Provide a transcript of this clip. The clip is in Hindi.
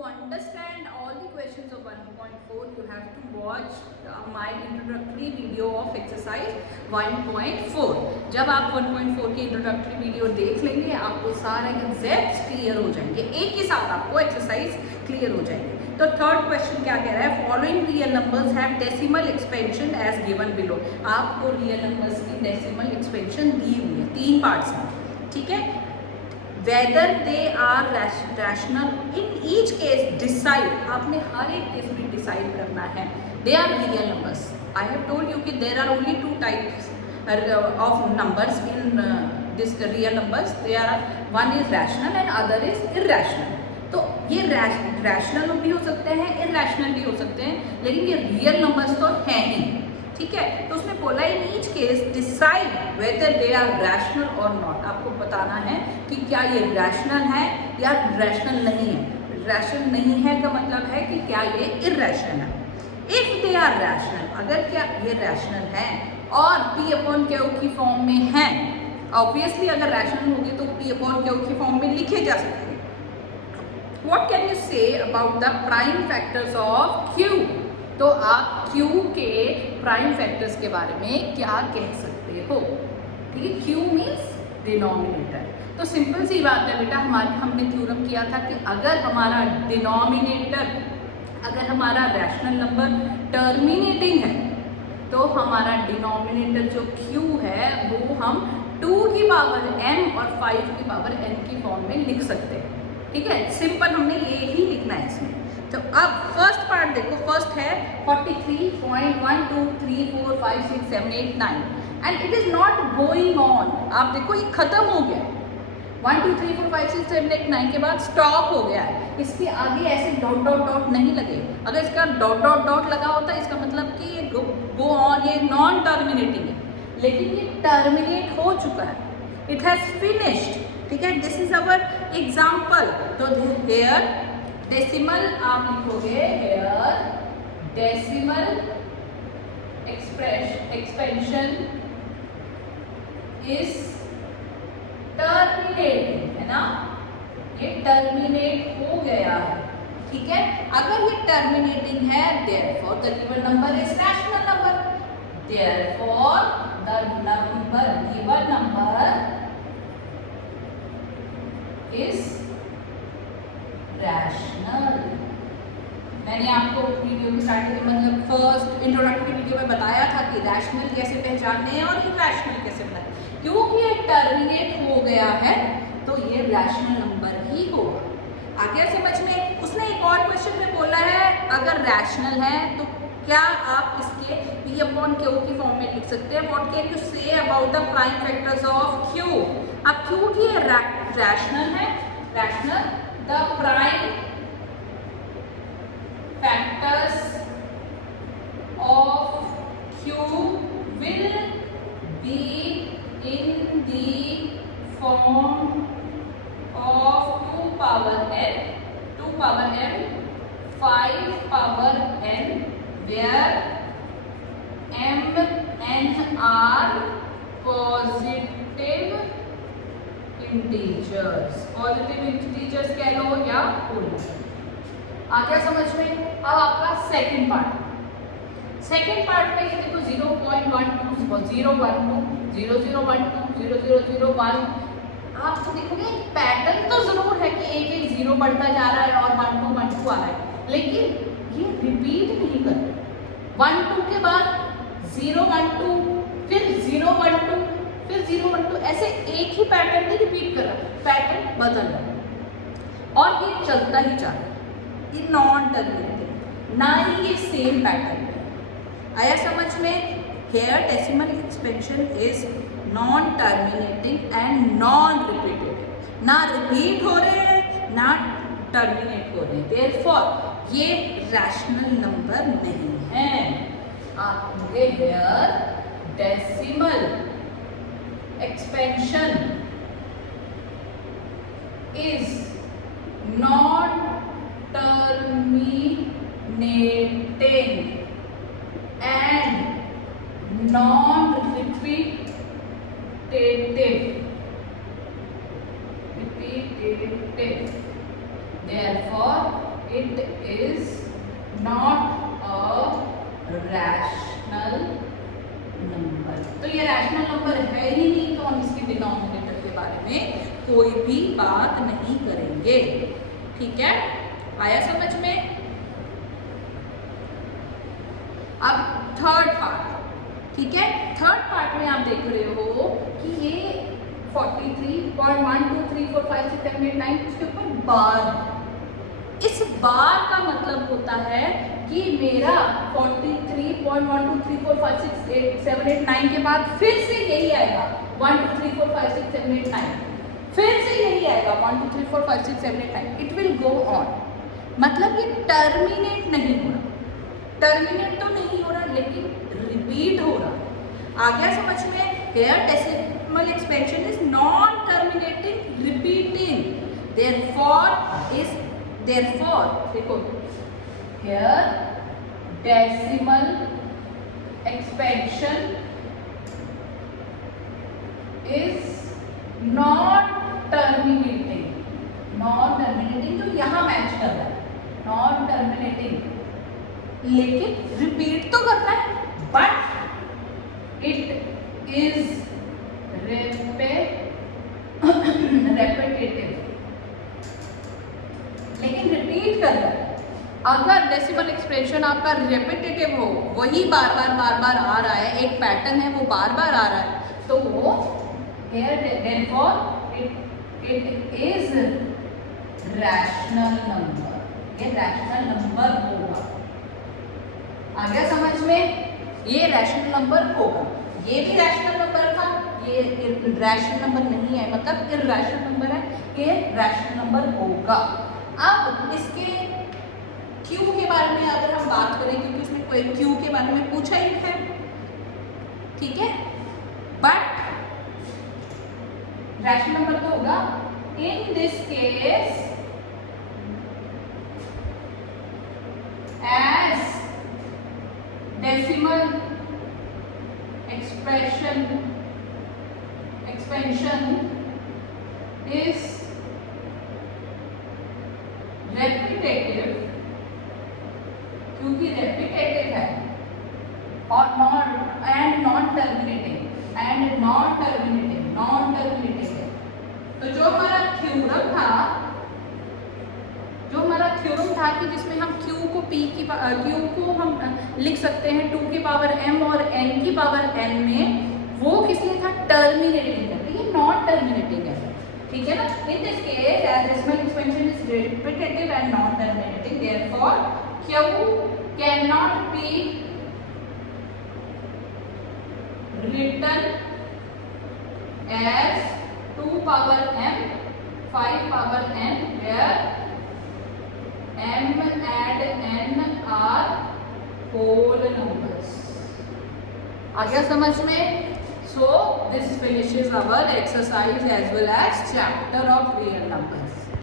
To understand all the questions of 1.4, you have to watch my introductory video of exercise 1.4. जब आप 1.4 की इंट्रोडक्टरी वीडियो देख लेंगे आपको सारे कंसेप्ट्स क्लियर हो जाएंगे, एक ही साथ आपको एक्सरसाइज क्लियर हो जाएंगे। तो थर्ड क्वेश्चन क्या कह रहा है, following real numbers have decimal expansion as given below. आपको रियल नंबर्स की डेसिमल एक्सपेंशन दी हुई है, 3 पार्ट्स में, ठीक है। Whether they are rational in each case decide, आपने हर एक केस में डिसाइड करना है। They are real numbers, I have told you कि there are only 2 types of numbers in this real numbers. They are, one is rational and other is irrational. तो ये रैशनल भी हो सकते हैं, इरैशनल भी हो सकते हैं, लेकिन ये रियल नंबर्स तो हैं ही, ठीक है। तो उसमें बोला in each case decide whether they are rational और नॉट। आपको बताना है कि क्या ये रैशनल है या रैशनल नहीं है। रैशनल नहीं है का मतलब है कि क्या ये इरैशनल है। इफ दे आर रैशनल, अगर क्या ये रैशनल है और P अपॉन Q की फॉर्म में है, ऑब्वियसली अगर रैशनल होगी तो P अपॉन Q की फॉर्म में लिखे जा सकते हैं। What can you say about the prime factors of Q? तो आप Q के प्राइम फैक्टर्स के बारे में क्या कह सकते हो, ठीक है। Q means denominator. तो सिंपल सी बात है बेटा, हमने थ्योरम किया था कि अगर हमारा डिनोमिनेटर, अगर हमारा रैशनल नंबर टर्मिनेटिंग है तो हमारा डिनोमिनेटर जो Q है वो हम 2 की पावर m और 5 की पावर n की फॉर्म में लिख सकते हैं, ठीक है। सिंपल हमने ये ही लिखना है इसमें। तो अब फर्स्ट पार्ट देखो, फर्स्ट है 43.123456789 and it is not going on. आप देखो ये खत्म हो गया, 1 2 3 4 5 6 7 8 9 के बाद स्टॉप हो गया है। इसके आगे ऐसे डॉट डॉट डॉट नहीं लगे। अगर इसका डॉट डॉट डॉट लगा होता है इसका मतलब कि ये गो ऑन, ये नॉन टर्मिनेटिंग है, लेकिन ये टर्मिनेट हो चुका है, इट हैज फिनिश्ड, ठीक है। This is our example. तो हेयर डेसिमल आप लिखोगे, here decimal expansion is terminating, है ना, ये टर्मिनेट हो गया है, ठीक है। अगर ये टर्मिनेटिंग है therefore the given number is rational number, therefore the number given number is rational. मैंने आपको वीडियो की स्टार्टिंग में, मतलब फर्स्ट इंट्रोडक्टरी वीडियो में बताया था कि रैशनल कैसे पहचानने हैं और इरैशनल कैसे पहचानने हैं। क्योंकि ये टर्मिनेट हो गया है तो ये रैशनल नंबर ही होगा। आगे समझ में। उसने एक और क्वेश्चन में बोला है अगर रैशनल है तो क्या आप इसके P अपॉन Q की फॉर्म में लिख सकते हैं। What can you say about the prime factors of Q। अब Q की रैशनल है, rational, the prime factors of Q will be in the form of 2 power n, 2 power m, 5 power n, where m n are positive integers, positive integers कह लो या होल। आ गया समझ में। अब आपका सेकंड पार्ट, सेकंड पार्ट में ये देखो 0.12 012 0012 0001। आप तो देखोगे पैटर्न तो जरूर है कि एक एक जीरो बढ़ता जा रहा है और 1 2 1 2 आ रहा है, लेकिन ये रिपीट नहीं कर रहे। 1 2 के बाद 0 1 2, फिर 0 1 2, फिर 0 1 2, ऐसे एक ही पैटर्न नहीं रिपीट कर रहा, पैटर्न बदल रहा है और ये चलता ही जा रहा है। ये नॉन टर्मिनेटिंग, ना ही ये सेम पैटर्न है। आया समझ में। Here decimal expansion is non terminating and non repeated, ना रिपीट हो रहे हैं ना टर्मिनेट हो रहे हैं, देयरफॉर ये रैशनल नंबर नहीं है। आप होंगे here decimal expansion is non terminating and non-repetitive, therefore तो ये रैशनल नंबर है ही नहीं, तो हम इसके डिनोमिनेटर के बारे में कोई भी बात नहीं करेंगे। ठीक है, आया समझ में? अब थर्ड पार्ट, ठीक है, थर्ड पार्ट में आप देख रहे हो कि ये 43.123456789 इसके ऊपर बार है। इस बार का मतलब होता है कि मेरा 43.123456789 के बाद फिर से यही आएगा 123456789, फिर से यही आएगा 123456789, इट विल गो ऑन। मतलब ये टर्मिनेट नहीं हो रहा, टर्मिनेट तो नहीं हो रहा लेकिन रिपीट हो रहा। आ गया समझ में? Here decimal expansion is non terminating, repeating, therefore देखो, here decimal expansion is not terminating, तो यहाँ मैच कर रहा है, नॉन टर्मिनेटिंग, लेकिन रिपीट तो कर रहा है, बट इट इज रेपिटेटिव, लेकिन रिपीट कर रहा है। अगर डेसिमल एक्सप्रेशन आपका रेपिटेटिव हो, वही बार बार आ रहा है, एक पैटर्न है वो बार बार आ रहा है, तो वो therefore it is rational number, ये रैशनल नंबर होगा। आ गया समझ में? ये रैशनल नंबर होगा। ये भी रैशनल नंबर था, ये रैशनल नंबर नहीं है, मतलब इरैशनल नंबर है, ये रैशनल नंबर होगा। अब इसके Q के बारे में अगर हम बात करें, क्योंकि उसमें कोई Q के बारे में पूछा ही है, ठीक है, बट रैशनल नंबर तो होगा। In this case as decimal expansion is repetitive, क्योंकि repetitive है, और non terminating है। तो जो हमारा थ्योरम था कि जिसमें हम Q को हम लिख सकते हैं 2 की पावर m और n की पावर n में, वो किस लिए था? टर्मिनेटिंग है, ये नॉन टर्मिनेटिंग है, ठीक है ना? In this case as decimal expansion is repetitive and non terminating, therefore Q can not be written as 2 power m 5 power n where m and n are whole numbers। आ गया समझ में? So this finishes our exercise as well as chapter of real numbers।